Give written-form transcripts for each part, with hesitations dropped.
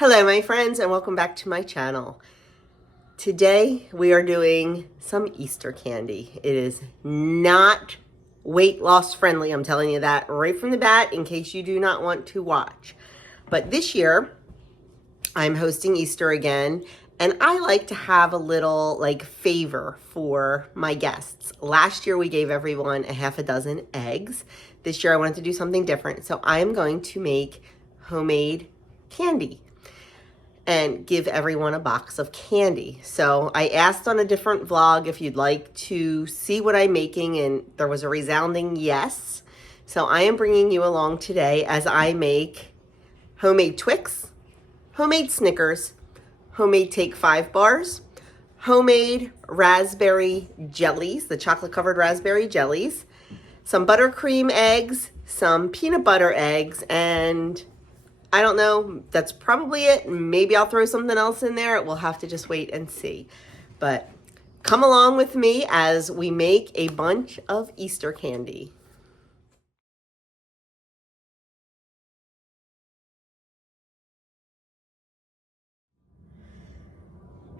Hello my friends and welcome back to my channel. Today we are doing some Easter candy. It is not weight loss friendly, I'm telling you that right from the bat in case you do not want to watch. But this year I'm hosting Easter again and I like to have a little favor for my guests. Last year we gave everyone a half a dozen eggs. This year I wanted to do something different, so I am going to make homemade candy and give everyone a box of candy. So I asked on a different vlog if you'd like to see what I'm making, and there was a resounding yes. So I am bringing you along today as I make homemade Twix, homemade Snickers, homemade Take 5 bars, homemade raspberry jellies, the chocolate covered raspberry jellies, some buttercream eggs, some peanut butter eggs, and I don't know, that's probably it. Maybe I'll throw something else in there. We'll have to just wait and see. But come along with me as we make a bunch of Easter candy.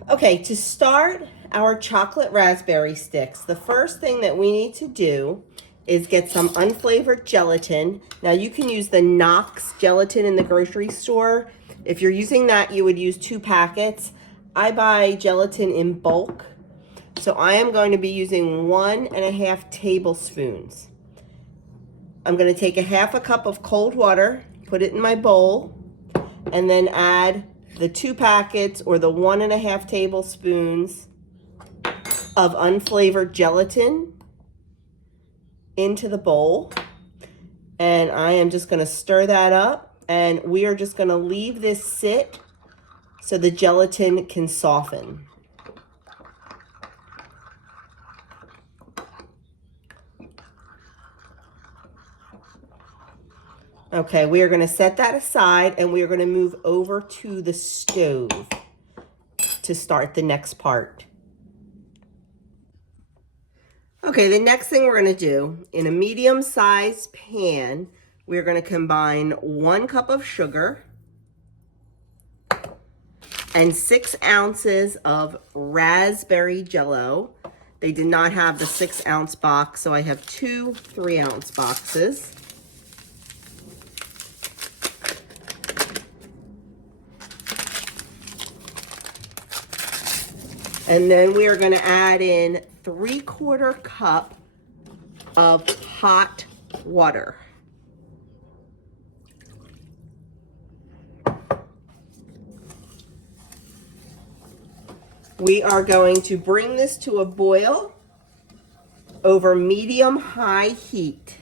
Okay, to start our chocolate raspberry sticks, the first thing that we need to do is get some unflavored gelatin. Now you can use the Knox gelatin in the grocery store. If you're using that, you would use 2 packets. I buy gelatin in bulk, so I am going to be using 1.5 tablespoons. I'm going to take a half a cup of cold water, put it in my bowl, and then add the 2 packets or the 1.5 tablespoons of unflavored gelatin into the bowl. And I am just going to stir that up, and we are just going to leave this sit so the gelatin can soften. Okay, we are going to set that aside and we are going to move over to the stove to start the next part. Okay, the next thing we're going to do, in a medium-sized pan, we're going to combine 1 cup of sugar and 6 ounces of raspberry jello. They did not have the 6-ounce box, so I have 2 3-ounce boxes. And then we are going to add in 3/4 cup of hot water. We are going to bring this to a boil over medium-high heat.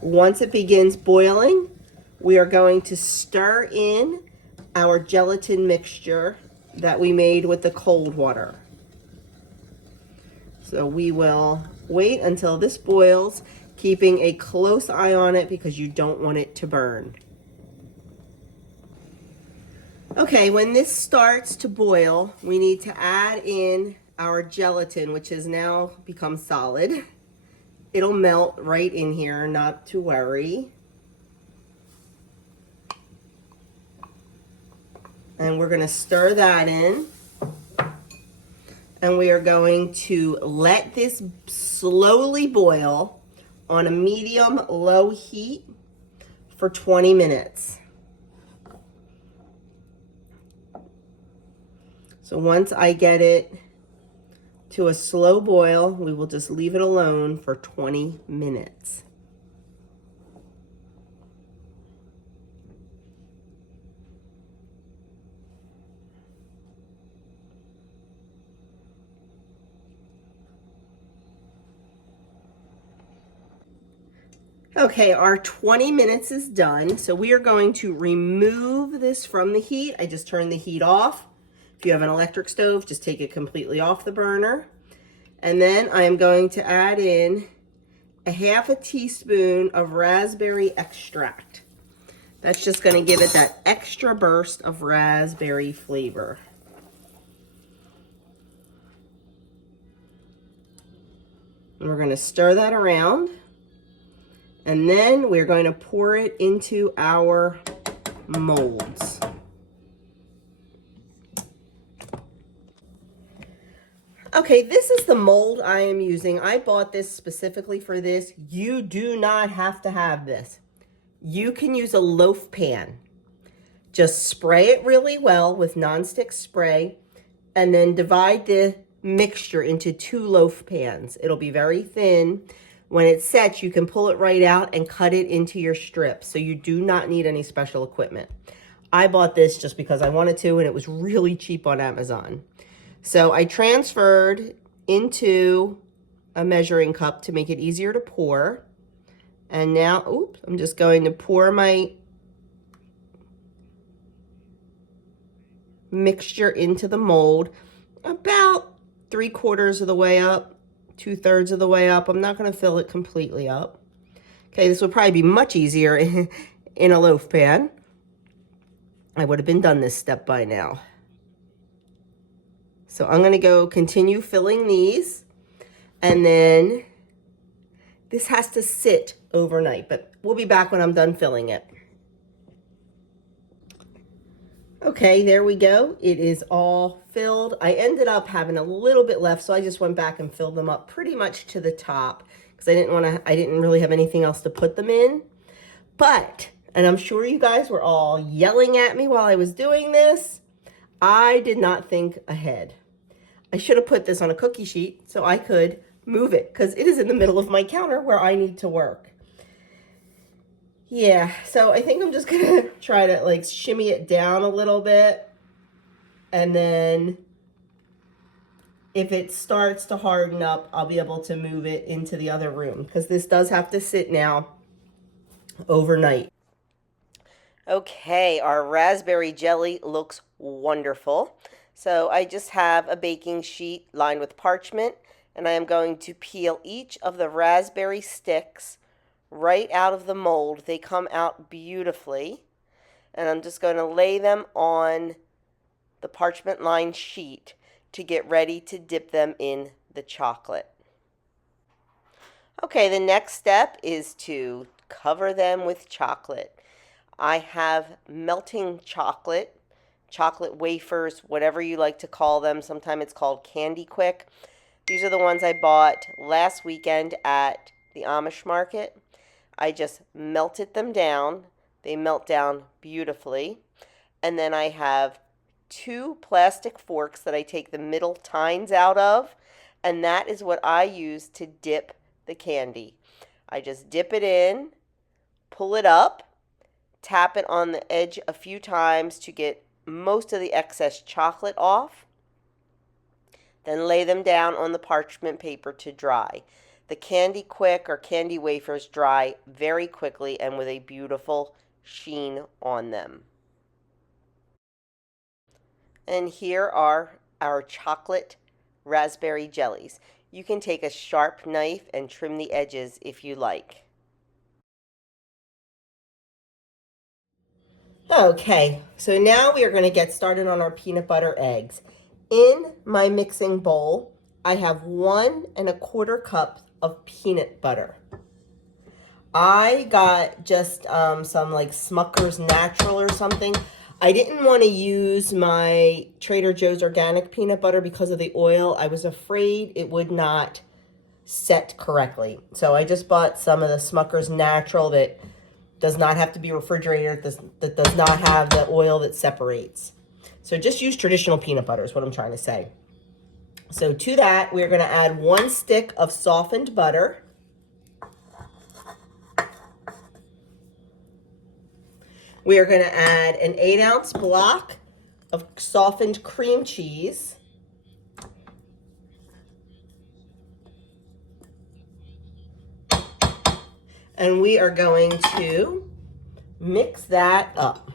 Once it begins boiling, we are going to stir in our gelatin mixture that we made with the cold water. So we will wait until this boils, keeping a close eye on it because you don't want it to burn. Okay, when this starts to boil, we need to add in our gelatin, which has now become solid. It'll melt right in here, not to worry. And we're going to stir that in. And we are going to let this slowly boil on a medium-low heat for 20 minutes. So once I get it to a slow boil, we will just leave it alone for 20 minutes. Okay, our 20 minutes is done. So we are going to remove this from the heat. I just turned the heat off. If you have an electric stove, just take it completely off the burner. And then I am going to add in a half a teaspoon of raspberry extract. That's just going to give it that extra burst of raspberry flavor. And we're going to stir that around. And then we're going to pour it into our molds. Okay, this is the mold I am using. I bought this specifically for this. You do not have to have this. You can use a loaf pan. Just spray it really well with nonstick spray and then divide the mixture into 2 loaf pans. It'll be very thin. When it sets, you can pull it right out and cut it into your strips. So you do not need any special equipment. I bought this just because I wanted to, and it was really cheap on Amazon. So I transferred into a measuring cup to make it easier to pour. And now, oops, I'm just going to pour my mixture into the mold about 3/4 of the way up, 2/3 of the way up. I'm not going to fill it completely up. Okay, this would probably be much easier in a loaf pan. I would have been done this step by now. So I'm going to go continue filling these, and then this has to sit overnight, but we'll be back when I'm done filling it. Okay, there we go. It is all filled. I ended up having a little bit left, so I just went back and filled them up pretty much to the top because I didn't really have anything else to put them in. But, and I'm sure you guys were all yelling at me while I was doing this, I did not think ahead. I should have put this on a cookie sheet so I could move it because it is in the middle of my counter where I need to work. Yeah, so I think I'm just gonna try to like shimmy it down a little bit, and then if it starts to harden up, I'll be able to move it into the other room because this does have to sit now overnight. Okay, our raspberry jelly looks wonderful. So I just have a baking sheet lined with parchment, and I am going to peel each of the raspberry sticks right out of the mold. They come out beautifully, and I'm just going to lay them on the parchment lined sheet to get ready to dip them in the chocolate. Okay, the next step is to cover them with chocolate. I have melting chocolate wafers, whatever you like to call them. Sometimes it's called Candy Quick. These are the ones I bought last weekend at the Amish market. I just melted them down. They melt down beautifully. And then I have 2 plastic forks that I take the middle tines out of, and that is what I use to dip the candy. I just dip it in, pull it up, tap it on the edge a few times to get most of the excess chocolate off, then lay them down on the parchment paper to dry. The Candy Quick or candy wafers dry very quickly and with a beautiful sheen on them. And here are our chocolate raspberry jellies. You can take a sharp knife and trim the edges if you like. Okay, so now we are going to get started on our peanut butter eggs. In my mixing bowl, I have 1 1/4 cups of peanut butter. I got just some like Smucker's Natural or something. I didn't want to use my Trader Joe's organic peanut butter because of the oil. I was afraid it would not set correctly. So I just bought some of the Smucker's Natural that does not have to be refrigerated, that does not have the oil that separates. So just use traditional peanut butter is what I'm trying to say. So to that, we're going to add 1 stick of softened butter. We are going to add an 8-ounce block of softened cream cheese. And we are going to mix that up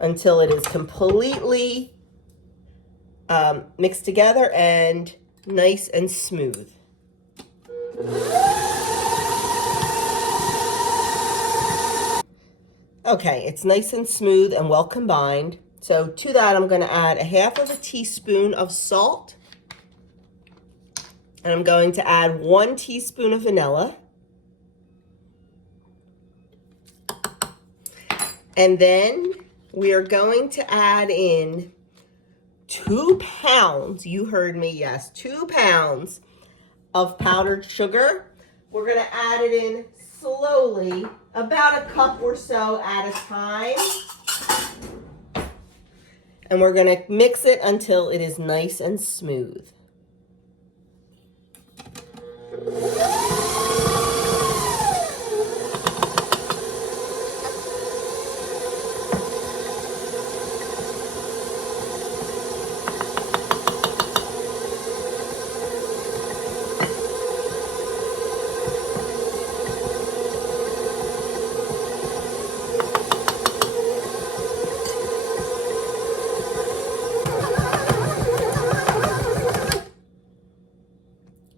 until it is completely mixed together and nice and smooth. Okay, it's nice and smooth and well combined. So to that, I'm going to add 1/2 teaspoon of salt. And I'm going to add 1 teaspoon of vanilla. And then we are going to add in 2 pounds, you heard me, yes, 2 pounds of powdered sugar. We're gonna add it in slowly, about a cup or so at a time. And we're gonna mix it until it is nice and smooth.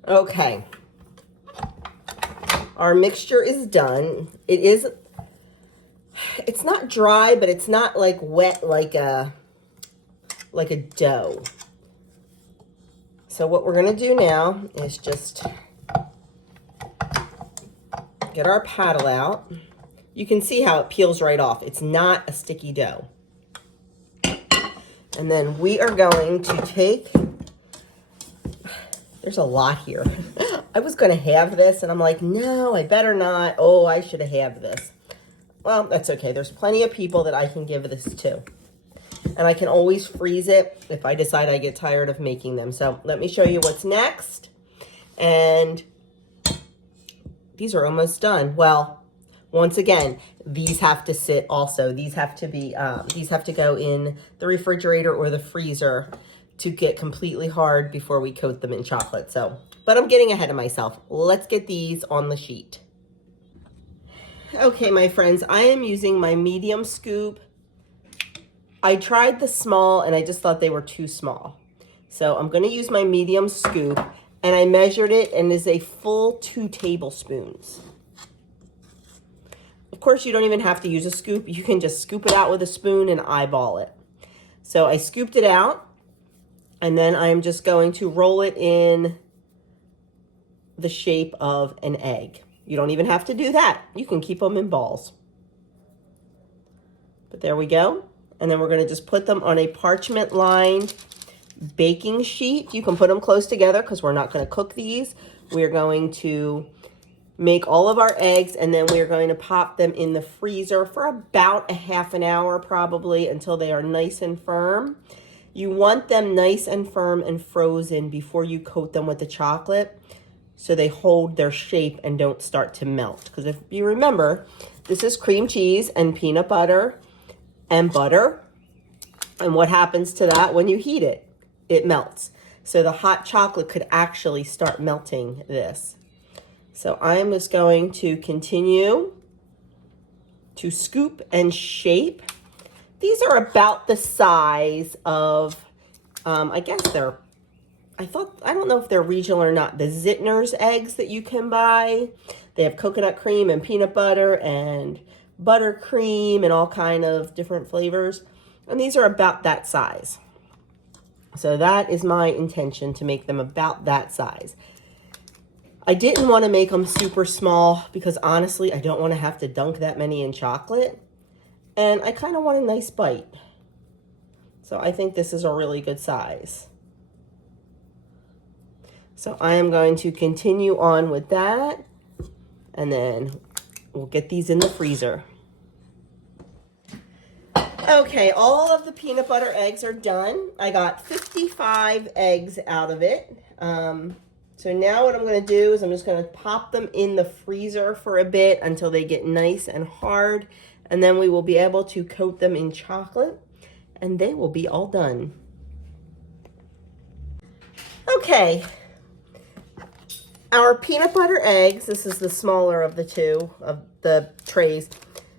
Okay, our mixture is done. It's not dry, but it's not like wet like a dough. So what we're gonna do now is just get our paddle out. You can see how it peels right off. It's not a sticky dough. And then we are going to take, there's a lot here. I was gonna have this and I'm like, no, I better not. Oh, I should have had this. Well, that's okay. There's plenty of people that I can give this to. And I can always freeze it if I decide I get tired of making them. So let me show you what's next. And these are almost done. Well, once again, these have to sit also. These have to be, these have to go in the refrigerator or the freezer to get completely hard before we coat them in chocolate. So, but I'm getting ahead of myself. Let's get these on the sheet. Okay, my friends, I am using my medium scoop. I tried the small and I just thought they were too small. So I'm gonna use my medium scoop, and I measured it and it is a full 2 tablespoons. Of course, you don't even have to use a scoop. You can just scoop it out with a spoon and eyeball it. So I scooped it out, and then I'm just going to roll it in the shape of an egg. You don't even have to do that. You can keep them in balls. But there we go. And then we're gonna just put them on a parchment lined baking sheet. You can put them close together because we're not gonna cook these. We're going to make all of our eggs, and then we're going to pop them in the freezer for about a half an hour probably, until they are nice and firm. You want them nice and firm and frozen before you coat them with the chocolate, so they hold their shape and don't start to melt. Because if you remember, this is cream cheese and peanut butter and butter. And what happens to that when you heat it? It melts. So the hot chocolate could actually start melting this. So I'm just going to continue to scoop and shape. These are about the size of, I guess they're, I don't know if they're regional or not, the Zittner's eggs that you can buy. They have coconut cream and peanut butter and buttercream and all kind of different flavors. And these are about that size. So that is my intention, to make them about that size. I didn't want to make them super small because honestly, I don't want to have to dunk that many in chocolate. And I kind of want a nice bite. So I think this is a really good size. So I am going to continue on with that. And then we'll get these in the freezer. Okay, all of the peanut butter eggs are done. I got 55 eggs out of it. So now what I'm going to do is I'm just going to pop them in the freezer for a bit until they get nice and hard. And then we will be able to coat them in chocolate, and they will be all done. Okay, our peanut butter eggs, this is the smaller of the two of the trays,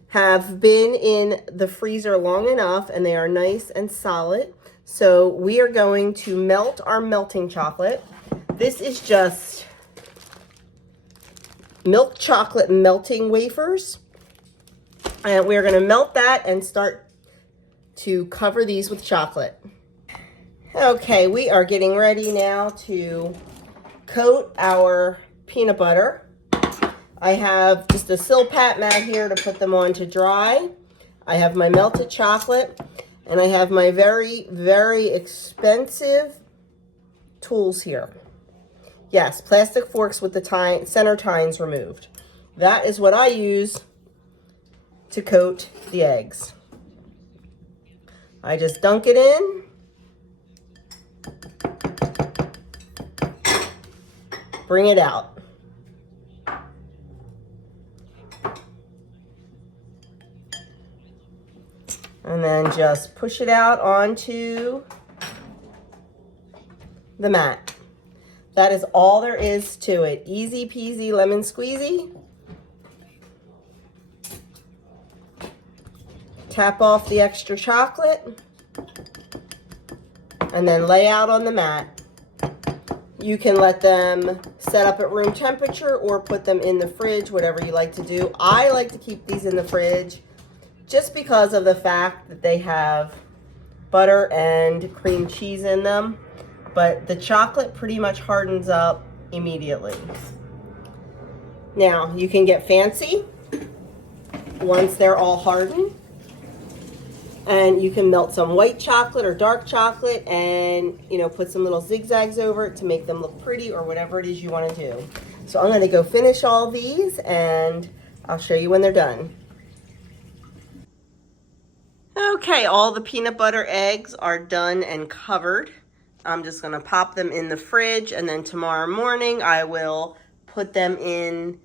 have been in the freezer long enough, and they are nice and solid. So we are going to melt our melting chocolate. This is just milk chocolate melting wafers. And we're going to melt that and start to cover these with chocolate. Okay, we are getting ready now to coat our peanut butter. I have just a Silpat mat here to put them on to dry. I have my melted chocolate, and I have my very, very expensive tools here. Yes, plastic forks with the center tines removed. That is what I use to coat the eggs. I just dunk it in. Bring it out. And then just push it out onto the mat. That is all there is to it. Easy peasy lemon squeezy. Tap off the extra chocolate and then lay out on the mat. You can let them set up at room temperature or put them in the fridge, whatever you like to do. I like to keep these in the fridge just because of the fact that they have butter and cream cheese in them, but the chocolate pretty much hardens up immediately. Now, you can get fancy once they're all hardened, and you can melt some white chocolate or dark chocolate and, you know, put some little zigzags over it to make them look pretty or whatever it is you want to do. So I'm going to go finish all these and I'll show you when they're done. Okay, all the peanut butter eggs are done and covered. I'm just going to pop them in the fridge, and then tomorrow morning I will put them in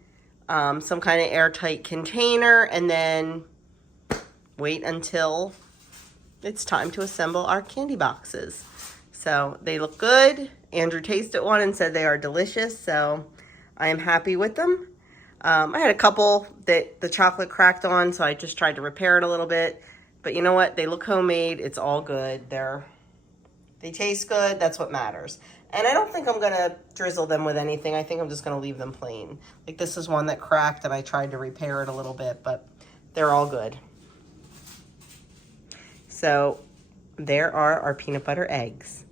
some kind of airtight container and then wait until it's time to assemble our candy boxes. So they look good. Andrew tasted one and said they are delicious, so I am happy with them. I had a couple that the chocolate cracked on, so I just tried to repair it a little bit. But you know what? They look homemade. It's all good. They taste good. That's what matters. And I don't think I'm going to drizzle them with anything. I think I'm just going to leave them plain. Like this is one that cracked and I tried to repair it a little bit, but they're all good. So there are our peanut butter eggs.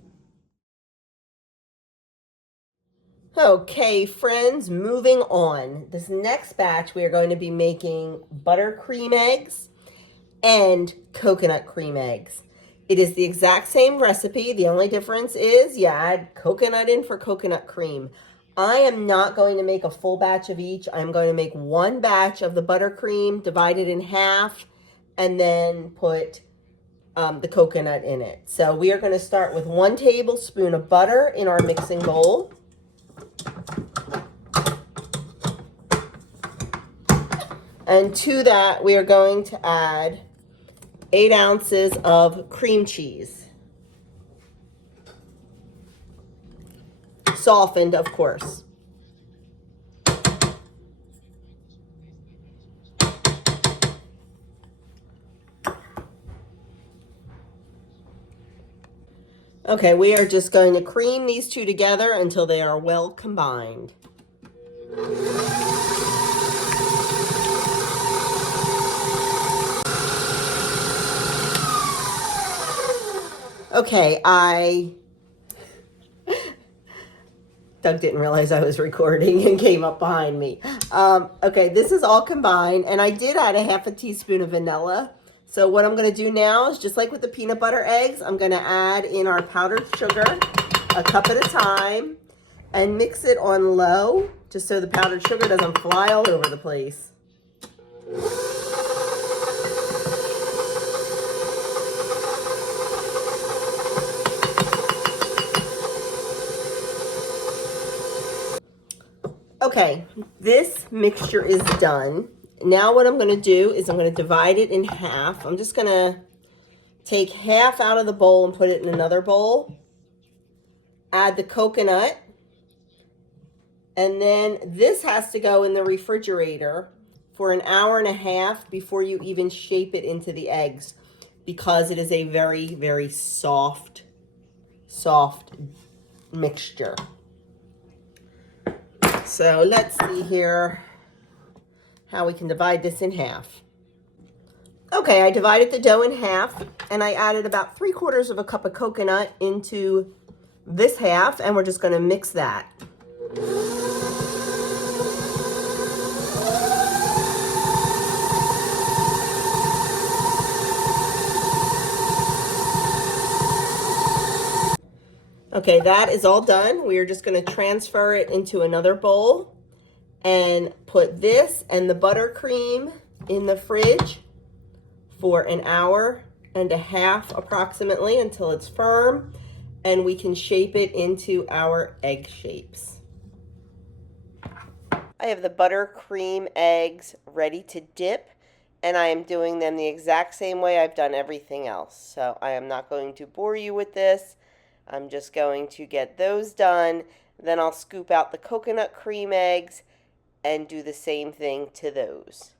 Okay, friends, moving on. This next batch, we are going to be making buttercream eggs and coconut cream eggs. It is the exact same recipe. The only difference is you add coconut in for coconut cream. I am not going to make a full batch of each. I'm going to make one batch of the buttercream, divide it in half, and then put the coconut in it. So we are going to start with 1 tablespoon of butter in our mixing bowl. And to that, we are going to add 8 ounces of cream cheese. Softened, of course. Okay, we are just going to cream these two together until they are well combined. Okay, Doug didn't realize I was recording and came up behind me. Okay, this is all combined, and I did add a half a teaspoon of vanilla. So what I'm going to do now is, just like with the peanut butter eggs, I'm going to add in our powdered sugar, a cup at a time, and mix it on low, just so the powdered sugar doesn't fly all over the place. Okay, this mixture is done. Now what I'm going to do is I'm going to divide it in half. I'm just going to take half out of the bowl and put it in another bowl. Add the coconut. And then this has to go in the refrigerator for an hour and a half before you even shape it into the eggs, because it is a very, very soft mixture. So let's see here how we can divide this in half. Okay, I divided the dough in half, and I added about 3/4 of a cup of coconut into this half, and we're just going to mix that. Okay, that is all done. We are just going to transfer it into another bowl and put this and the buttercream in the fridge for an hour and a half approximately until it's firm, and we can shape it into our egg shapes. I have the buttercream eggs ready to dip, and I am doing them the exact same way I've done everything else. So I am not going to bore you with this. I'm just going to get those done. Then I'll scoop out the coconut cream eggs and do the same thing to those.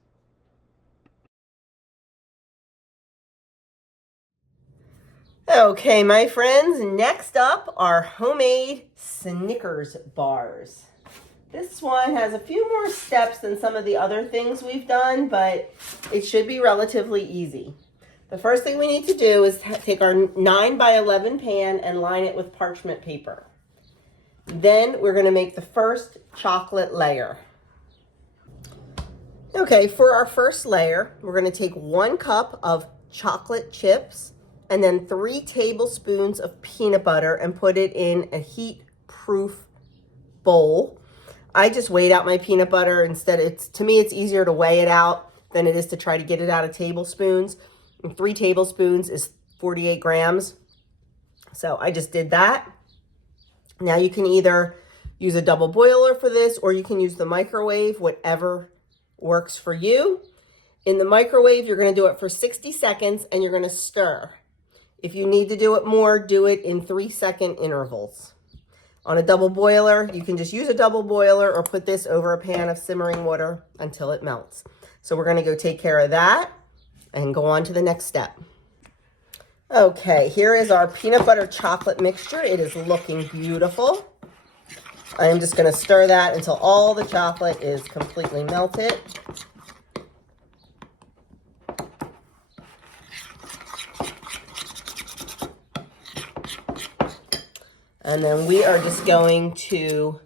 Okay, my friends, next up are homemade Snickers bars. This one has a few more steps than some of the other things we've done, but it should be relatively easy. The first thing we need to do is take our 9 by 11 pan and line it with parchment paper. Then we're going to make the first chocolate layer. Okay, for our first layer, we're going to take 1 cup of chocolate chips and then 3 tablespoons of peanut butter and put it in a heat-proof bowl. I just weighed out my peanut butter instead. To me, it's easier to weigh it out than it is to try to get it out of tablespoons. And 3 tablespoons is 48 grams. So I just did that. Now you can either use a double boiler for this, or you can use the microwave, whatever works for you. In the microwave, you're going to do it for 60 seconds and you're going to stir. If you need to do it more, do it in 3-second intervals. On a double boiler, you can just use a double boiler or put this over a pan of simmering water until it melts. So we're going to go take care of that and go on to the next step. Okay, here is our peanut butter chocolate mixture. It is looking beautiful. I am just going to stir that until all the chocolate is completely melted. And then we are just going to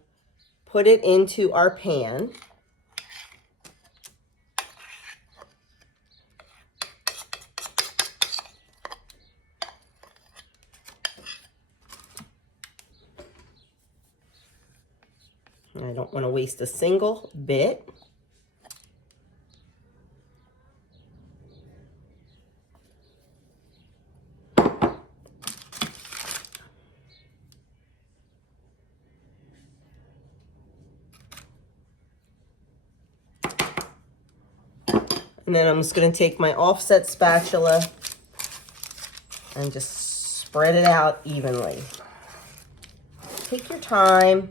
put it into our pan. I don't want to waste a single bit. And then I'm just going to take my offset spatula and just spread it out evenly. Take your time.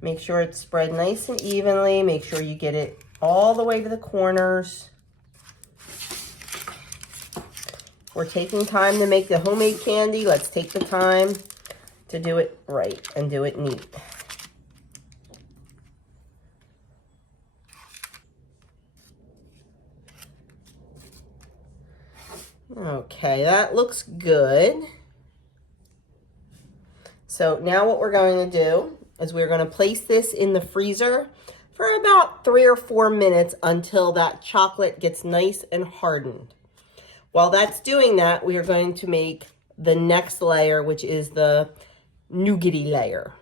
Make sure it's spread nice and evenly. Make sure you get it all the way to the corners. We're taking time to make the homemade candy. Let's take the time to do it right and do it neat. Okay, that looks good. So now what we're going to do is we're going to place this in the freezer for about 3 or 4 minutes until that chocolate gets nice and hardened. While that's doing that, we are going to make the next layer, which is the nougaty layer.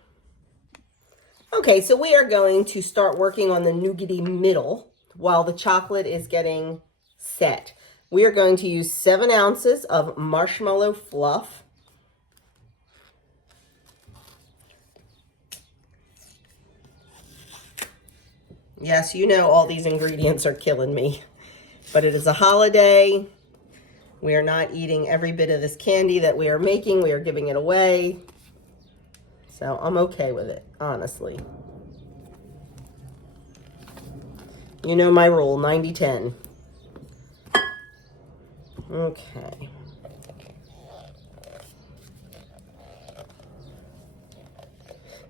Okay, so we are going to start working on the nougaty middle while the chocolate is getting set. We are going to use 7 ounces of marshmallow fluff. Yes, you know all these ingredients are killing me, but it is a holiday. We are not eating every bit of this candy that we are making. We are giving it away. So I'm okay with it, honestly. You know my rule, 90-10. Okay.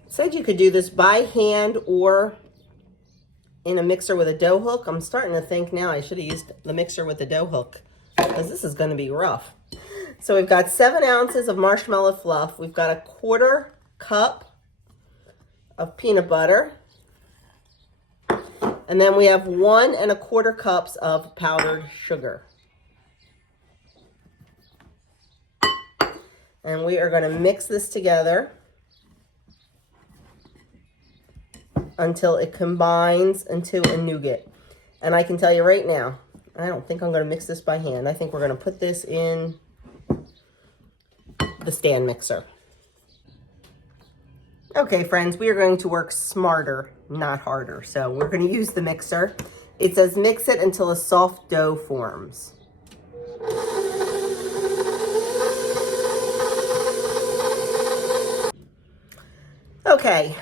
It said you could do this by hand or in a mixer with a dough hook. I'm starting to think now I should have used the mixer with the dough hook, because this is going to be rough. So we've got 7 ounces of marshmallow fluff. We've got a 1/4 cup of peanut butter. And then we have 1 1/4 cups of powdered sugar. And we are going to mix this together until it combines into a nougat. And I can tell you right now, I don't think I'm going to mix this by hand. I think we're going to put this in the stand mixer. Okay, friends, we are going to work smarter, not harder. So we're going to use the mixer. It says mix it until a soft dough forms. Okay,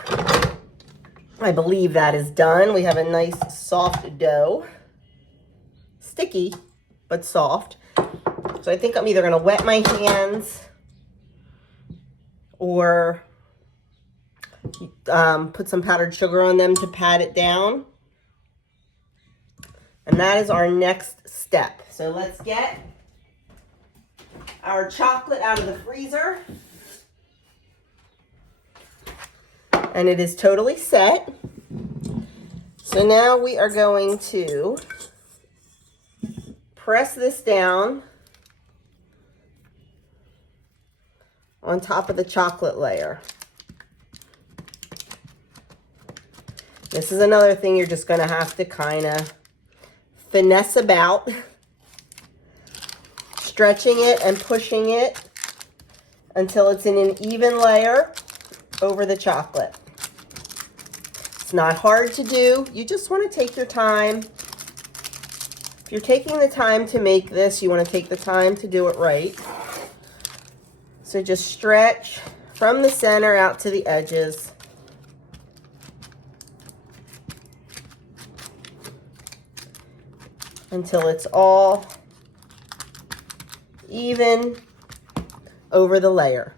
I believe that is done. We have a nice soft dough. Sticky, but soft. So I think I'm either going to wet my hands or put some powdered sugar on them to pat it down. And that is our next step. So let's get our chocolate out of the freezer. And it is totally set. So now we are going to press this down on top of the chocolate layer. This is another thing you're just going to have to kind of finesse about, stretching it and pushing it until it's in an even layer over the chocolate. It's not hard to do. You just want to take your time. If you're taking the time to make this, you want to take the time to do it right. So just stretch from the center out to the edges. Until it's all even over the layer.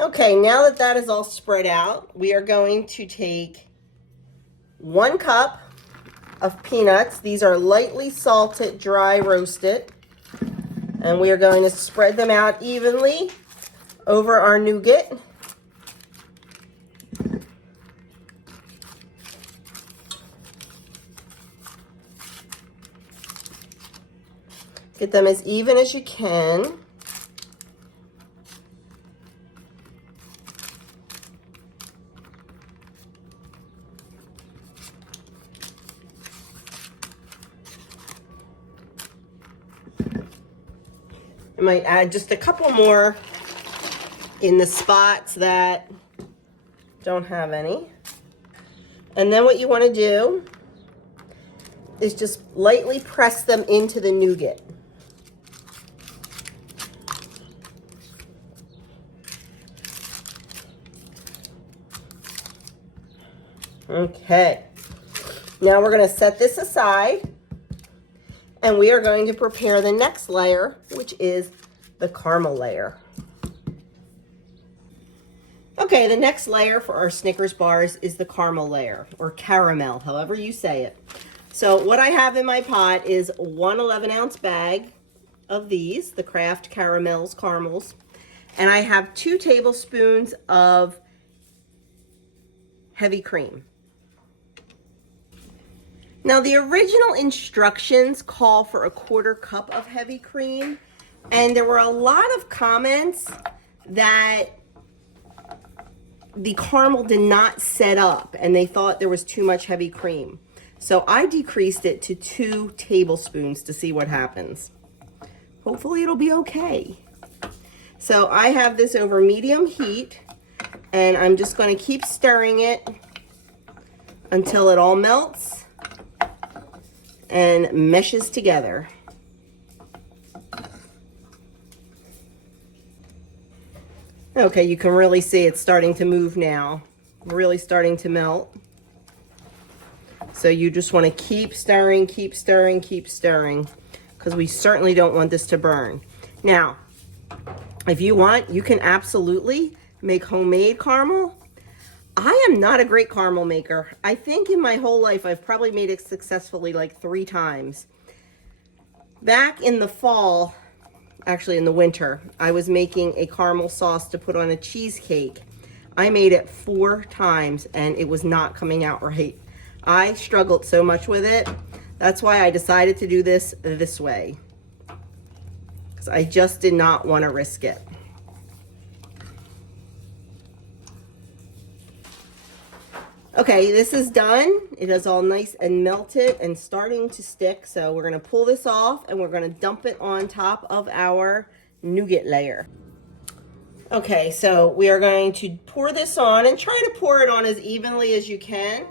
Okay, now that that is all spread out, we are going to take 1 cup of peanuts. These are lightly salted, dry roasted. And we are going to spread them out evenly over our nougat. Get them as even as you can. I might add just a couple more in the spots that don't have any. And then what you want to do is just lightly press them into the nougat. Okay. Now we're going to set this aside. And we are going to prepare the next layer, which is the caramel layer. Okay, the next layer for our Snickers bars is the caramel layer, or caramel, however you say it. So what I have in my pot is 1 11-ounce bag of these, the Kraft caramels. And I have 2 tablespoons of heavy cream. Now, the original instructions call for 1/4 cup of heavy cream, and there were a lot of comments that the caramel did not set up, and they thought there was too much heavy cream. So I decreased it to 2 tablespoons to see what happens. Hopefully it'll be okay. So I have this over medium heat, and I'm just going to keep stirring it until it all melts and meshes together. Okay, you can really see it's starting to move now. Really starting to melt. So you just want to keep stirring, because we certainly don't want this to burn. Now, if you want, you can absolutely make homemade caramel. I am not a great caramel maker. I think in my whole life, I've probably made it successfully like 3 times. Back in the fall, actually in the winter, I was making a caramel sauce to put on a cheesecake. I made it 4 times and it was not coming out right. I struggled so much with it. That's why I decided to do this way. Because I just did not want to risk it. Okay, this is done. It is all nice and melted and starting to stick. So we're going to pull this off and we're going to dump it on top of our nougat layer. Okay, so we are going to pour this on and try to pour it on as evenly as you can.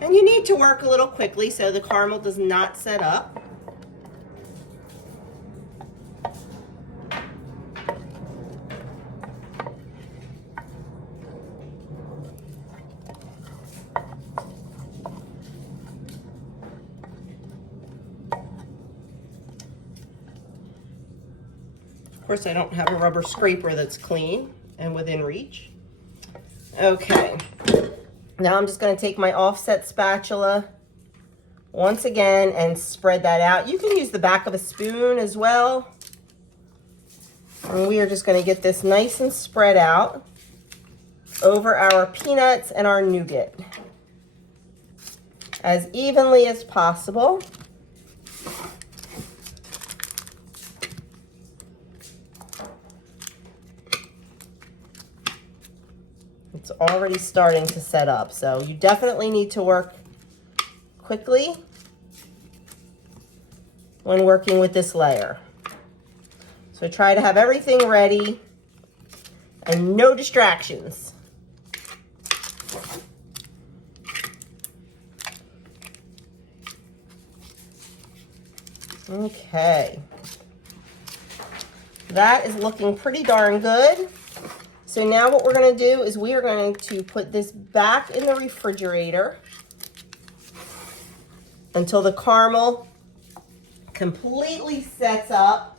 And you need to work a little quickly so the caramel does not set up. Of course, I don't have a rubber scraper that's clean and within reach. Okay, now I'm just going to take my offset spatula once again and spread that out. You can use the back of a spoon as well. And we are just going to get this nice and spread out over our peanuts and our nougat as evenly as possible. It's already starting to set up, so you definitely need to work quickly when working with this layer. So try to have everything ready and no distractions. Okay. That is looking pretty darn good. So now what we're going to do is we are going to put this back in the refrigerator until the caramel completely sets up,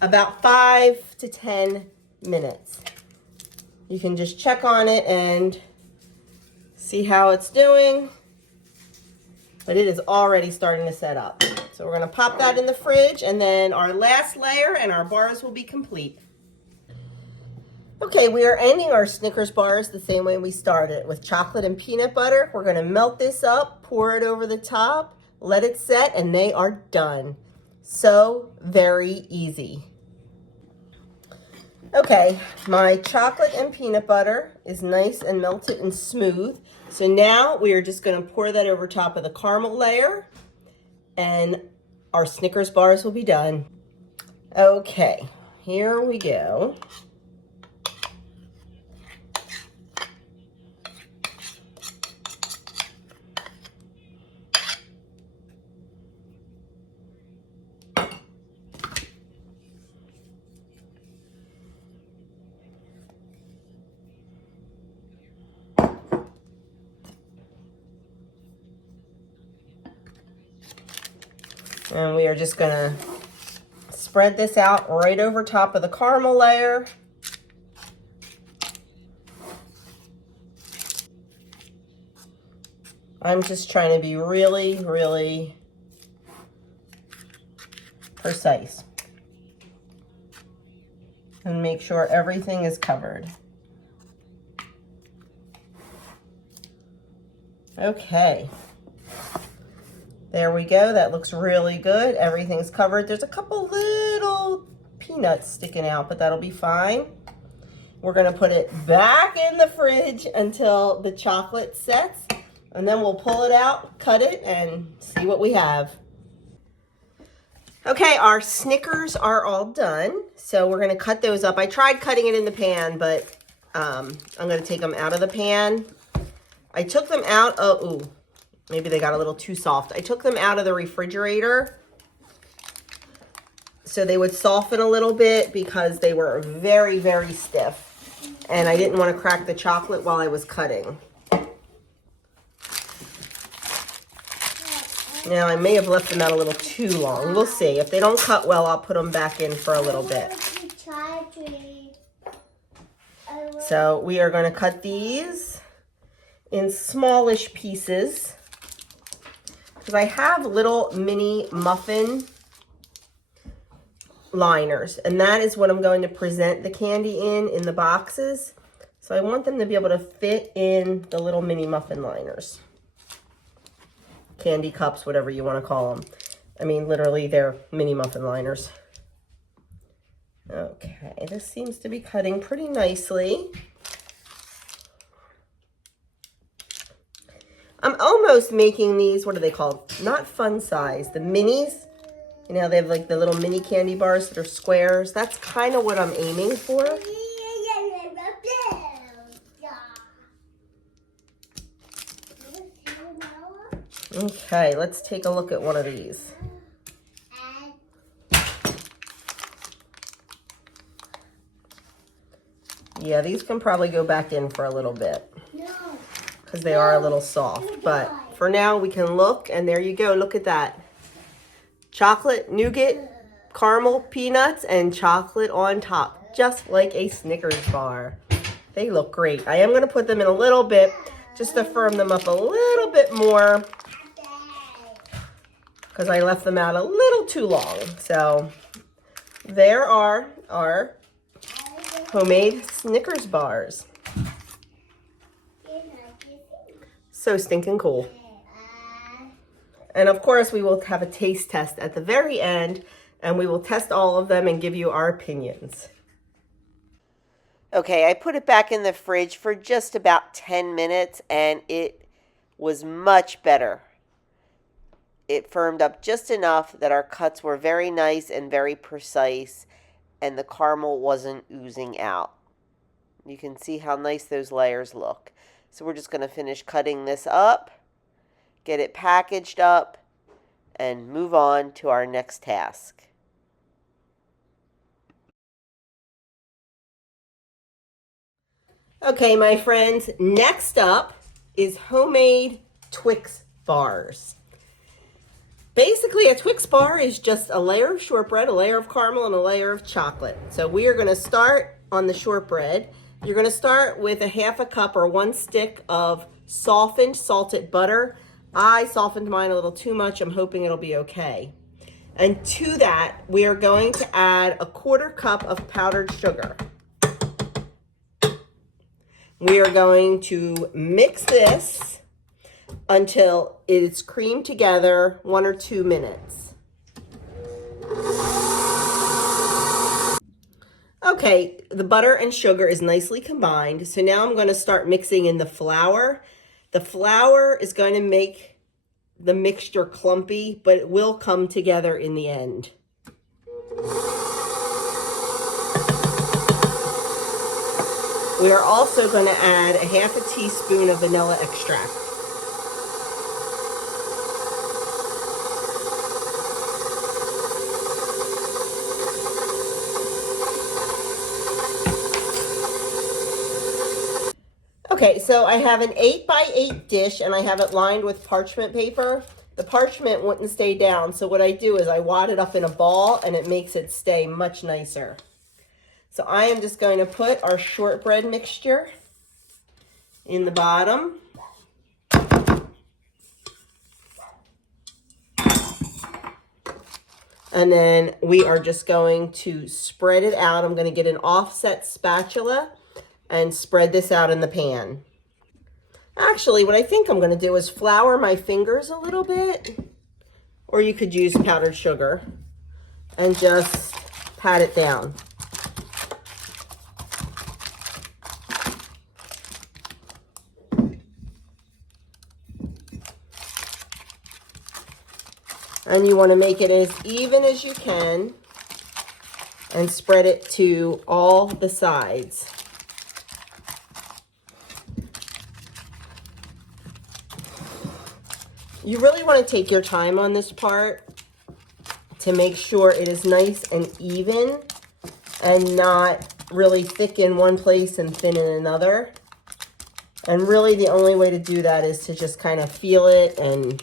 about 5 to 10 minutes. You can just check on it and see how it's doing, but it is already starting to set up. So we're going to pop that in the fridge, and then our last layer and our bars will be complete. Okay, we are ending our Snickers bars the same way we started, with chocolate and peanut butter. We're going to melt this up, pour it over the top, let it set, and they are done. So very easy. Okay, my chocolate and peanut butter is nice and melted and smooth. So now we are just going to pour that over top of the caramel layer, and our Snickers bars will be done. Okay, here we go. And we are just going to spread this out right over top of the caramel layer. I'm just trying to be really, really precise and make sure everything is covered. Okay. There we go. That looks really good. Everything's covered. There's a couple little peanuts sticking out, but that'll be fine. We're going to put it back in the fridge until the chocolate sets, and then we'll pull it out, cut it, and see what we have. Okay, our Snickers are all done, so we're going to cut those up. I tried cutting it in the pan, but I'm going to take them out of the pan. I took them out of, ooh, maybe they got a little too soft. I took them out of the refrigerator so they would soften a little bit because they were very, very stiff. And I didn't want to crack the chocolate while I was cutting. Now, I may have left them out a little too long. We'll see. If they don't cut well, I'll put them back in for a little bit. So we are going to cut these in smallish pieces because I have little mini muffin liners, and that is what I'm going to present the candy in the boxes. So I want them to be able to fit in the little mini muffin liners. Candy cups, whatever you want to call them. I mean, literally, they're mini muffin liners. Okay, this seems to be cutting pretty nicely. I'm almost making these, what are they called? Not fun size, the minis. You know, they have like the little mini candy bars that are squares. That's kind of what I'm aiming for. Okay, let's take a look at one of these. Yeah, these can probably go back in for a little bit because they are a little soft. But for now, we can look, and there you go. Look at that. Chocolate, nougat, caramel, peanuts, and chocolate on top, just like a Snickers bar. They look great. I am going to put them in a little bit just to firm them up a little bit more because I left them out a little too long. So there are our homemade Snickers bars. So stinking cool. And of course, we will have a taste test at the very end, and we will test all of them and give you our opinions. Okay, I put it back in the fridge for just about 10 minutes, and it was much better. It firmed up just enough that our cuts were very nice and very precise, and the caramel wasn't oozing out. You can see how nice those layers look. So we're just going to finish cutting this up, get it packaged up, and move on to our next task. Okay, my friends, next up is homemade Twix bars. Basically, a Twix bar is just a layer of shortbread, a layer of caramel, and a layer of chocolate. So we are going to start on the shortbread. You're going to start with a half a cup or 1 stick of softened salted butter. I softened mine a little too much. I'm hoping it'll be okay. And to that, we are going to add a 1/4 cup of powdered sugar. We are going to mix this until it's creamed together 1 or 2 minutes. Okay, the butter and sugar is nicely combined. So now I'm going to start mixing in the flour. The flour is going to make the mixture clumpy, but it will come together in the end. We are also going to add a 1/2 teaspoon of vanilla extract. Okay, so I have an 8x8 dish and I have it lined with parchment paper. The parchment wouldn't stay down, so what I do is I wad it up in a ball and it makes it stay much nicer. So I am just going to put our shortbread mixture in the bottom. And then we are just going to spread it out. I'm going to get an offset spatula and spread this out in the pan. Actually, what I think I'm going to do is flour my fingers a little bit, or you could use powdered sugar, and just pat it down. And you want to make it as even as you can and spread it to all the sides. You really want to take your time on this part to make sure it is nice and even and not really thick in one place and thin in another. And really the only way to do that is to just kind of feel it and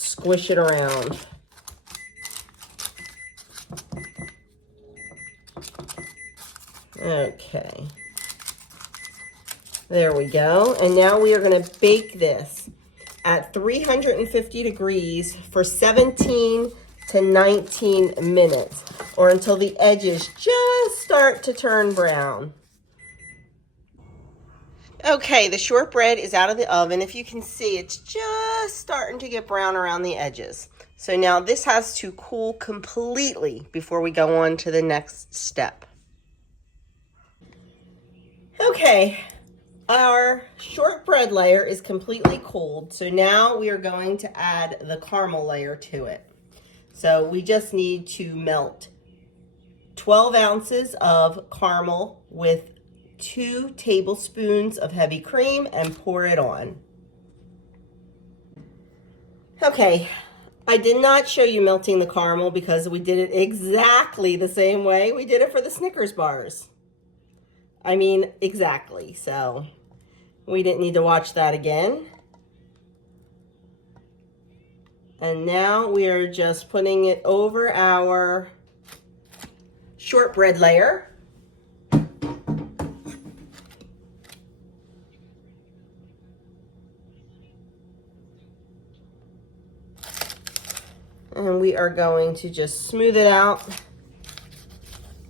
squish it around. Okay. There we go. And now we are going to bake this at 350 degrees for 17 to 19 minutes, or until the edges just start to turn brown. Okay, the shortbread is out of the oven. If you can see, it's just starting to get brown around the edges. So now this has to cool completely before we go on to the next step. Okay, our shortbread layer is completely cooled. So now we are going to add the caramel layer to it. So we just need to melt 12 ounces of caramel with 2 tablespoons of heavy cream and pour it on. Okay, I did not show you melting the caramel because we did it exactly the same way we did it for the Snickers bars. I mean, exactly. So we didn't need to watch that again. And now we are just putting it over our shortbread layer. And we are going to just smooth it out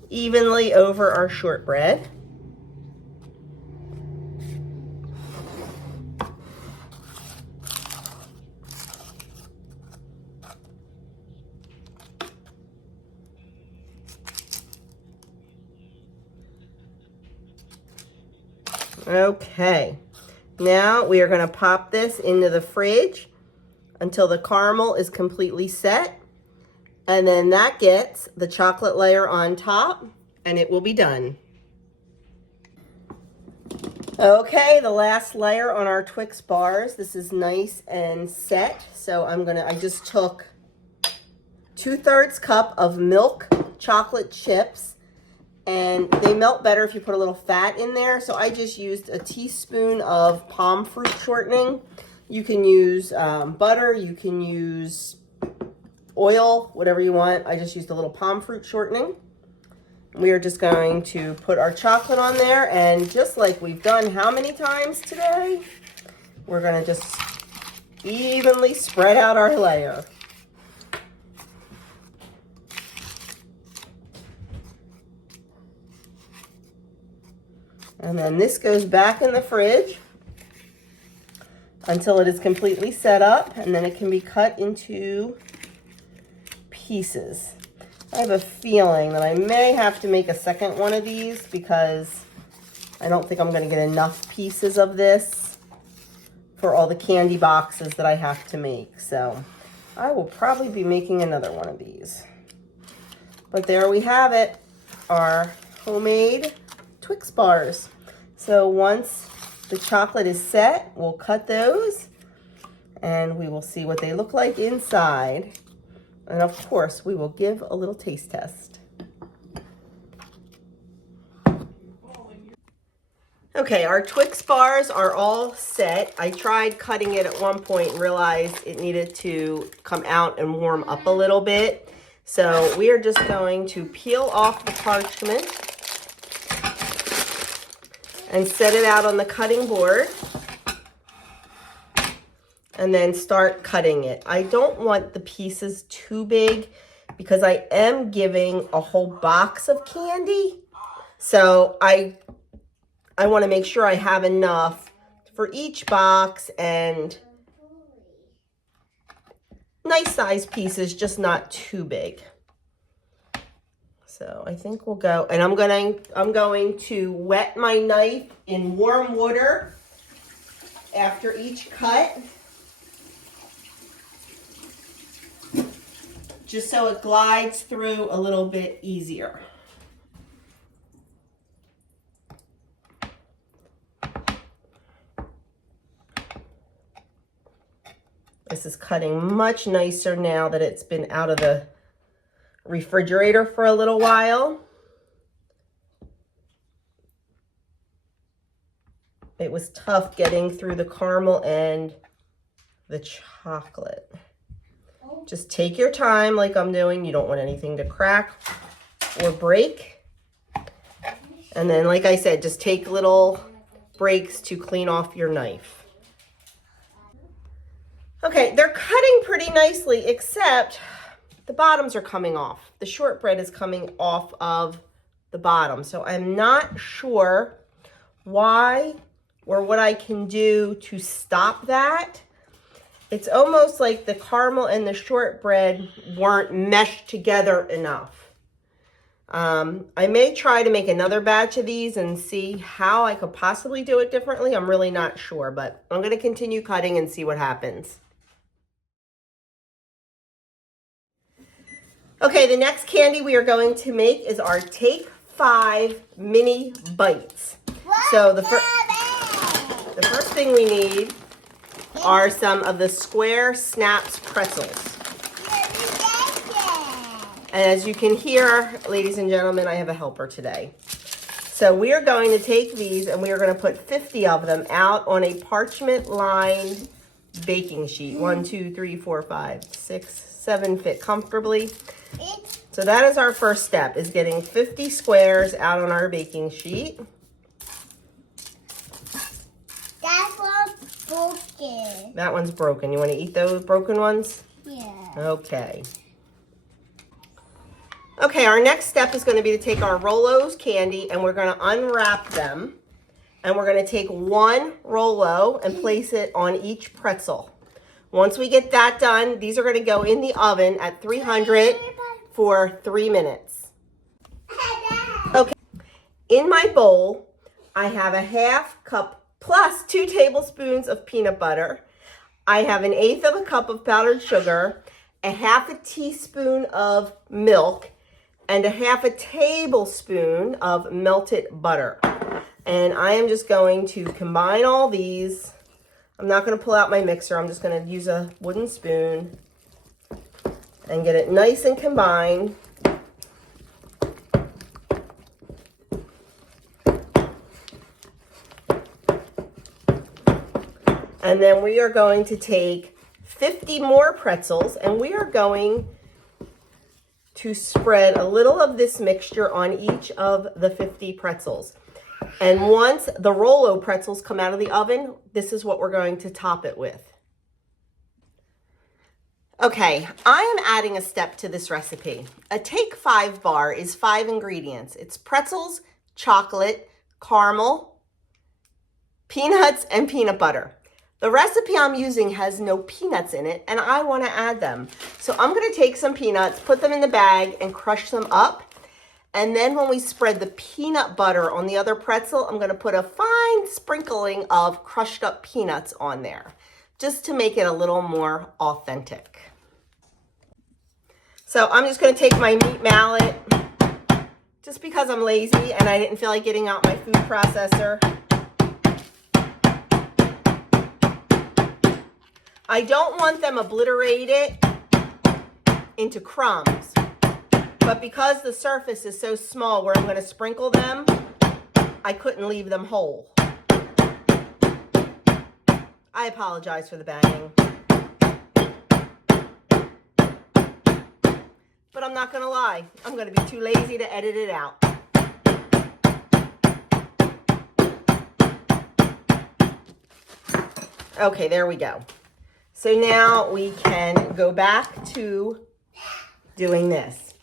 evenly over our shortbread. Okay, now we are going to pop this into the fridge until the caramel is completely set, and then that gets the chocolate layer on top, and it will be done. Okay, the last layer on our Twix bars. This is nice and set, so I just took 2/3 cup of milk chocolate chips, and they melt better if you put a little fat in there. So I just used a teaspoon of palm fruit shortening. You can use butter, you can use oil, whatever you want. I just used a little palm fruit shortening. We are just going to put our chocolate on there, and just like we've done how many times today, we're going to just evenly spread out our layer. And then this goes back in the fridge until it is completely set up, and then it can be cut into pieces. I have a feeling that I may have to make a second one of these because I don't think I'm going to get enough pieces of this for all the candy boxes that I have to make. So I will probably be making another one of these. But there we have it, our homemade Twix bars. So once the chocolate is set, we'll cut those and we will see what they look like inside. And of course, we will give a little taste test. Okay, our Twix bars are all set. I tried cutting it at one point and realized it needed to come out and warm up a little bit. So we are just going to peel off the parchment and set it out on the cutting board, and then start cutting it. I don't want the pieces too big because I am giving a whole box of candy. So I want to make sure I have enough for each box, and nice size pieces, just not too big. So I think we'll go, and I'm going to wet my knife in warm water after each cut, just so it glides through a little bit easier. This is cutting much nicer now that it's been out of the refrigerator for a little while. It was tough getting through the caramel and the chocolate. Just take your time like I'm doing. You don't want anything to crack or break. And then, like I said, just take little breaks to clean off your knife. Okay, they're cutting pretty nicely, except the bottoms are coming off. The shortbread is coming off of the bottom. So I'm not sure why or what I can do to stop that. It's almost like the caramel and the shortbread weren't meshed together enough. I may try to make another batch of these and see how I could possibly do it differently. I'm really not sure, but I'm going to continue cutting and see what happens. Okay, the next candy we are going to make is our Take 5 mini bites. So the first thing we need are some of the Square Snaps pretzels. And as you can hear, ladies and gentlemen, I have a helper today. So we are going to take these and we are going to put 50 of them out on a parchment lined baking sheet. 1, 2, 3, 4, 5, 6, 7 fit comfortably. So that is our first step, is getting 50 squares out on our baking sheet. That one's broken. That one's broken. You want to eat those broken ones? Yeah. Okay. Okay, our next step is going to be to take our Rolos candy and we're going to unwrap them. And we're going to take one Rolo and place it on each pretzel. Once we get that done, these are going to go in the oven at 300 for 3 minutes. Okay, in my bowl, I have a ½ cup plus 2 tablespoons of peanut butter. I have 1/8 of a cup of powdered sugar, a ½ teaspoon of milk, and a ½ tablespoon of melted butter. And I am just going to combine all these. I'm not going to pull out my mixer. I'm just going to use a wooden spoon and get it nice and combined. And then we are going to take 50 more pretzels and we are going to spread a little of this mixture on each of the 50 pretzels. And once the Rolo pretzels come out of the oven, this is what we're going to top it with. Okay, I am adding a step to this recipe. A Take 5 bar is 5 ingredients. It's pretzels, chocolate, caramel, peanuts, and peanut butter. The recipe I'm using has no peanuts in it, and I want to add them. So I'm going to take some peanuts, put them in the bag, and crush them up. And then when we spread the peanut butter on the other pretzel, I'm going to put a fine sprinkling of crushed up peanuts on there, just to make it a little more authentic. So I'm just going to take my meat mallet, just because I'm lazy and I didn't feel like getting out my food processor. I don't want them obliterated into crumbs, but because the surface is so small where I'm going to sprinkle them, I couldn't leave them whole. I apologize for the banging. But I'm not going to lie, I'm going to be too lazy to edit it out. Okay, there we go. So now we can go back to doing this.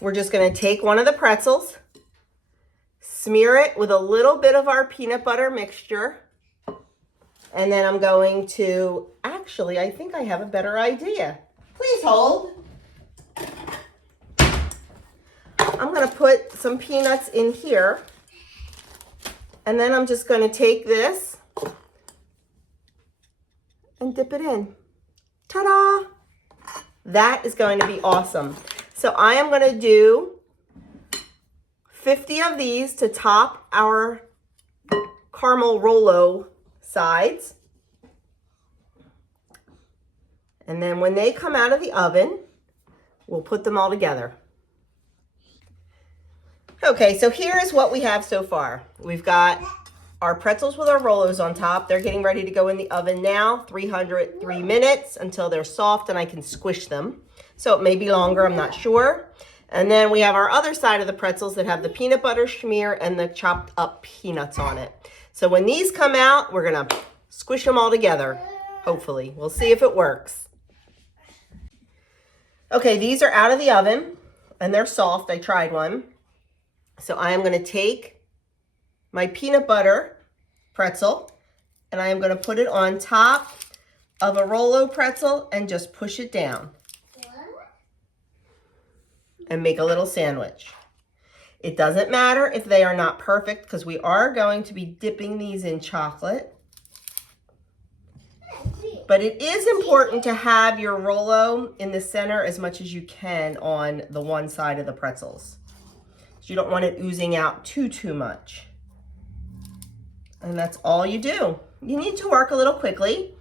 We're just going to take one of the pretzels, smear it with a little bit of our peanut butter mixture, and then I'm going to, actually, I think I have a better idea. Please hold. I'm going to put some peanuts in here. And then I'm just going to take this and dip it in. Ta-da! That is going to be awesome. So I am going to do 50 of these to top our caramel Rolo sides. And then when they come out of the oven, we'll put them all together. Okay, so here's what we have so far. We've got our pretzels with our Rolos on top. They're getting ready to go in the oven now, 303 minutes until they're soft and I can squish them. So it may be longer, I'm not sure. And then we have our other side of the pretzels that have the peanut butter schmear and the chopped up peanuts on it. So when these come out, we're gonna squish them all together, hopefully. We'll see if it works. Okay, these are out of the oven and they're soft. I tried one. So I am gonna take my peanut butter pretzel and I am gonna put it on top of a Rolo pretzel and just push it down. And make a little sandwich. It doesn't matter if they are not perfect because we are going to be dipping these in chocolate. But it is important to have your Rolo in the center as much as you can on the one side of the pretzels. So you don't want it oozing out too much. And that's all you do. You need to work a little quickly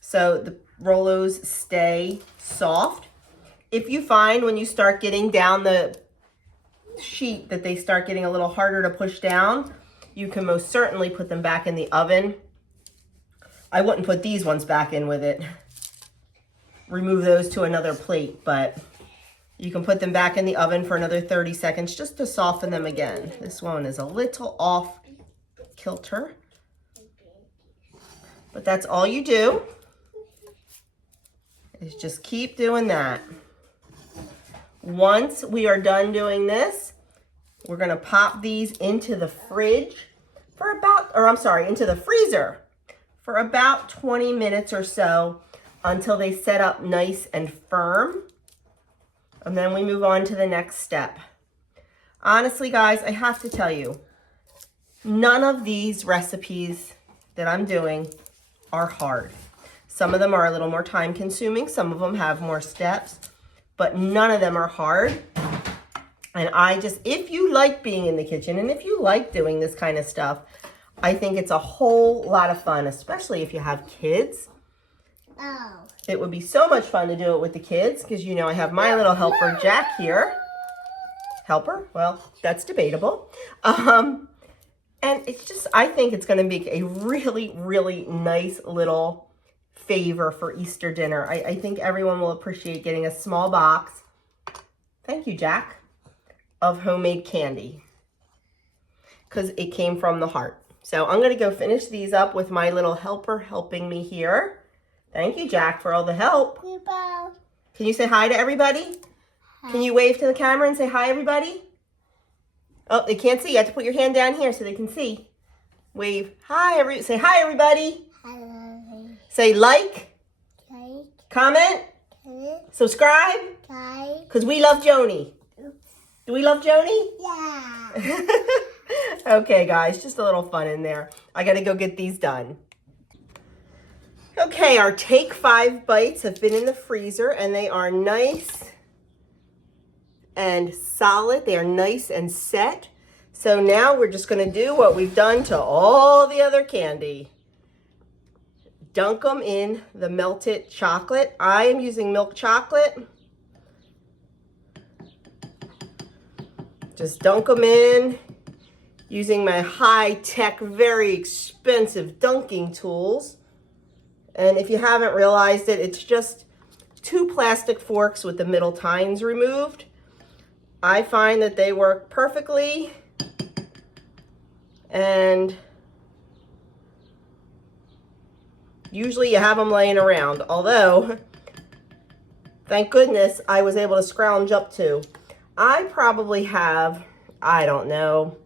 so the Rolos stay soft. If you find when you start getting down the sheet that they start getting a little harder to push down, you can most certainly put them back in the oven. I wouldn't put these ones back in with it. Remove those to another plate, but you can put them back in the oven for another 30 seconds just to soften them again. This one is a little off kilter, but that's all you do is just keep doing that. Once we are done doing this, we're gonna pop these into the fridge for into the freezer for about 20 minutes or so until they set up nice and firm. And then we move on to the next step. Honestly, guys, I have to tell you, none of these recipes that I'm doing are hard. Some of them are a little more time consuming. Some of them have more steps, but none of them are hard. And if you like being in the kitchen and if you like doing this kind of stuff, I think it's a whole lot of fun, especially if you have kids. Oh. It would be so much fun to do it with the kids because, you know, I have my little helper, Jack, here. Helper? Well, that's debatable. And it's just, I think it's going to make a really, really nice little favor for Easter dinner. I think everyone will appreciate getting a small box, thank you, Jack, of homemade candy because it came from the heart. So I'm going to go finish these up with my little helper helping me here. Thank you, Jack, for all the help. Can you say hi to everybody? Hi. Can you wave to the camera and say hi, everybody? Oh, they can't see. You have to put your hand down here so they can see. Wave. Hi, say hi, everybody. Hi. Say like. Comment. Subscribe. Because we love Joni. Do we love Joni? Yeah. Okay, guys, just a little fun in there. I got to go get these done. Okay, our Take 5 bites have been in the freezer and they are nice and solid. They are nice and set. So now we're just going to do what we've done to all the other candy. Dunk them in the melted chocolate. I am using milk chocolate. Just dunk them in using my high-tech, very expensive dunking tools. And if you haven't realized it, it's just 2 plastic forks with the middle tines removed. I find that they work perfectly. And usually you have them laying around. Although, thank goodness I was able to scrounge up to. I probably have, I don't know,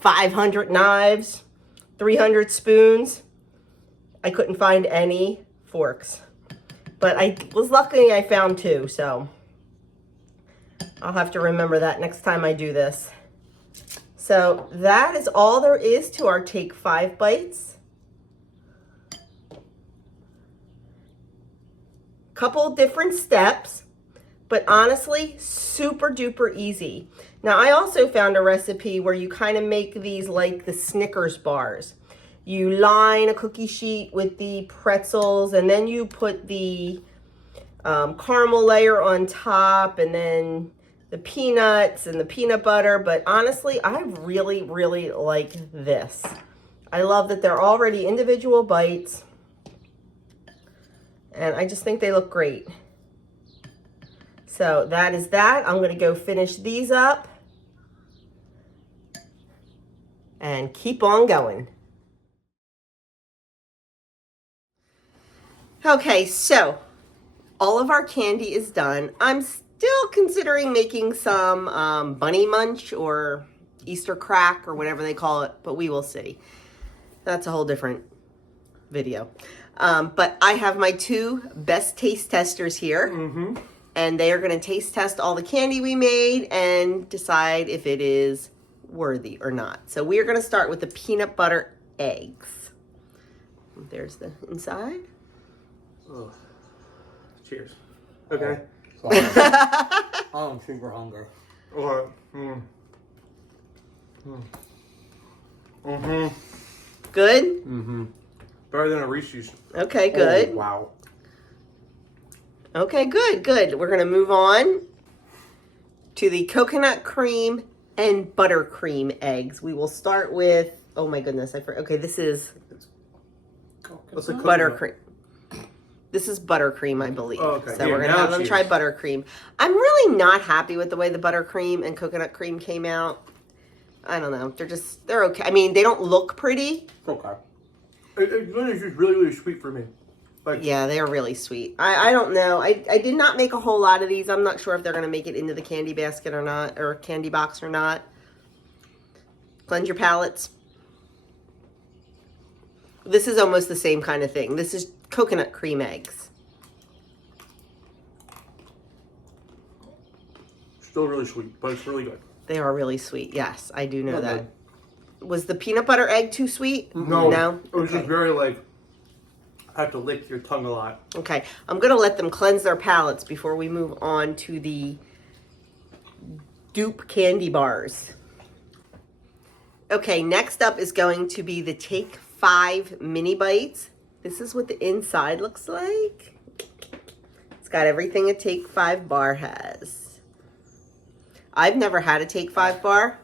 500 knives, 300 spoons. I couldn't find any forks, but I was lucky I found 2, so I'll have to remember that next time I do this. So that is all there is to our Take 5 bites. Couple different steps, but honestly, super duper easy. Now, I also found a recipe where you kind of make these like the Snickers bars. You line a cookie sheet with the pretzels, and then you put the caramel layer on top, and then the peanuts and the peanut butter. But honestly, I really, really like this. I love that they're already individual bites. And I just think they look great. So that is that. I'm going to go finish these up. And keep on going. Okay, so all of our candy is done. I'm still considering making some bunny munch or Easter crack or whatever they call it, but we will see. That's a whole different video. But I have my 2 best taste testers here. Mm-hmm. And they are going to taste test all the candy we made and decide if it is worthy or not. So we are going to start with the peanut butter eggs. There's the inside. Oh. Cheers. Okay. I'm super hungry. Or, Good? Mm-hmm. Better than a Reese's. Okay, good. Oh, wow. Okay, good, good. We're going to move on to the coconut cream and buttercream eggs. We will start with, oh my goodness, okay, this is What's the buttercream. This is buttercream, I believe. Oh, okay. So Yeah, we're going to now have them cheers. try buttercream. I'm really not happy with the way the buttercream and coconut cream came out. I don't know. They're okay. I mean, they don't look pretty. Okay. It's just really, really sweet for me. Like, Yeah, they are really sweet. I don't know. I did not make a whole lot of these. I'm not sure if they're going to make it into the candy basket or not, or candy box or not. Cleanse your palates. This is almost the same kind of thing. This is coconut cream eggs. still really sweet, but it's really good. They are really sweet. Yes, I do know Not that. bad. Was the peanut butter egg too sweet? No. No? It was Okay. just very, like, I have to lick your tongue a lot. Okay, I'm going to let them cleanse their palates before we move on to the dupe candy bars. Okay, next up is going to be the Take 5 mini bites. This is what the inside looks like. It's got everything a Take 5 bar has. I've never had a Take 5 bar.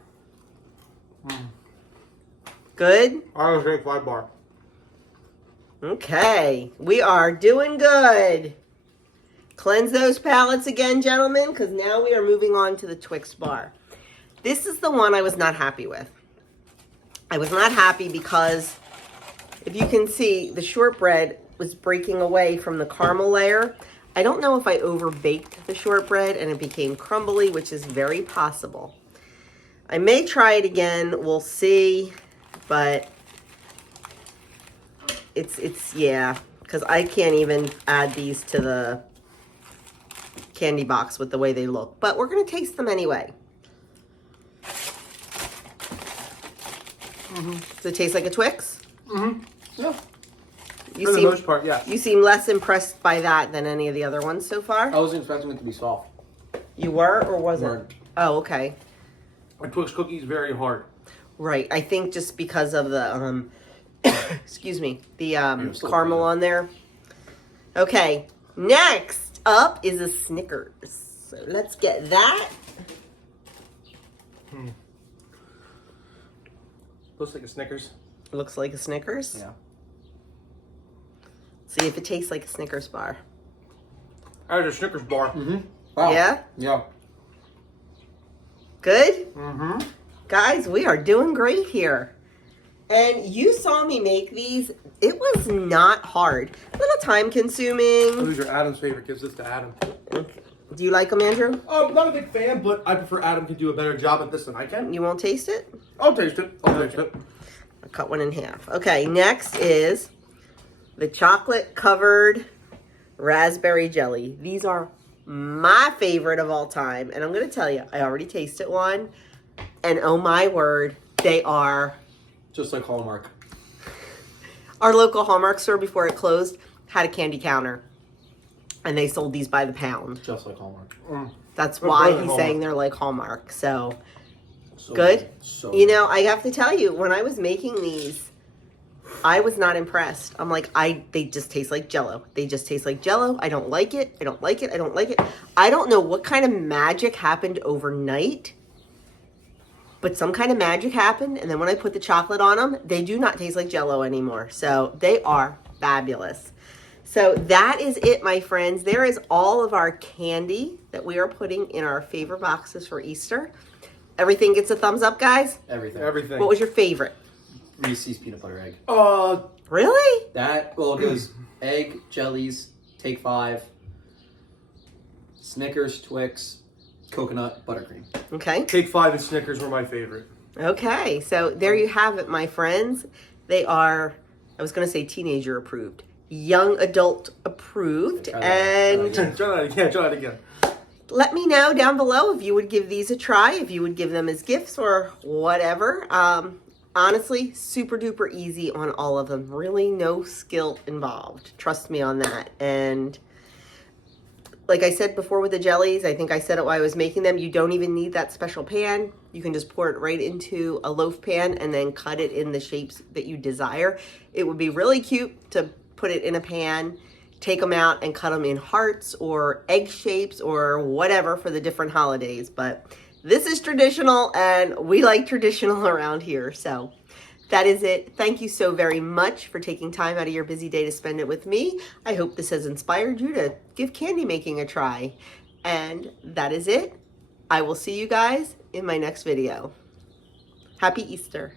Good? I was Take 5 bar. Okay, we are doing good. Cleanse those palates again, gentlemen, because now we are moving on to the Twix bar. This is the one I was not happy with. I was not happy because, if you can see, the shortbread was breaking away from the caramel layer. I don't know if I over-baked the shortbread and it became crumbly, which is very possible. I may try it again, we'll see, but it's yeah, because I can't even add these to the candy box with the way they look. But we're going to taste them anyway. Does it taste like a Twix? Yeah. You For the seem, most part, yeah. you seem less impressed by that than any of the other ones so far. I wasn't expecting it to be soft. You were, or was it? Weren't. Oh, okay. A Twix cookie is very hard. Right. I think just because of the excuse me, the still caramel good. on there. Okay. Next up is a Snickers. So let's get that. Looks like a Snickers. Looks like a Snickers. Yeah. See if it tastes like a Snickers bar. I had a Snickers bar. Wow. Yeah? Yeah. Good? Mm-hmm. Guys, we are doing great here. And you saw me make these. It was not hard. A little time consuming. These are Adam's favorite. Gives this to Adam. Do you like them, Andrew? I'm not a big fan, but I prefer Adam to do a better job at this than I can. You won't taste it? I'll taste it. I'll taste it. I'll cut one in half. Okay, next is the chocolate covered raspberry jelly. These are my favorite of all time. And I'm going to tell you, I already tasted one. And oh my word, they are... Just like Hallmark. Our local Hallmark store before it closed had a candy counter. And they sold these by the pound. Just like Hallmark. That's They're why better than he's Hallmark. saying they're like Hallmark. So, So good? So You know, I have to tell you, when I was making these, I was not impressed. I'm like, they just taste like Jell-O. They just taste like Jell-O. I don't like it. I don't like it. I don't like it. I don't know what kind of magic happened overnight. But some kind of magic happened, and then when I put the chocolate on them, they do not taste like Jell-O anymore. So they are fabulous. So that is it, my friends. There is all of our candy that we are putting in our favorite boxes for Easter. Everything gets a thumbs up, guys? Everything. Everything. What was your favorite? Reese's peanut butter egg. Really? That, well, it goes egg, Jellies, Take 5, Snickers, Twix, coconut, buttercream. Okay. Take 5 and Snickers were my favorite. Okay. So there you have it, my friends. They are, I was going to say teenager approved, young adult approved. Try that. And Try that again. let me know down below if you would give these a try, if you would give them as gifts or whatever. Honestly, super duper easy on all of them. Really no skill involved. Trust me on that. And like I said before with the jellies, I think I said it while I was making them, you don't even need that special pan. You can just pour it right into a loaf pan and then cut it in the shapes that you desire. It would be really cute to put it in a pan, take them out and cut them in hearts or egg shapes or whatever for the different holidays. But this is traditional and we like traditional around here. So that is it. Thank you so very much for taking time out of your busy day to spend it with me. I hope this has inspired you to give candy making a try. And that is it. I will see you guys in my next video. Happy Easter.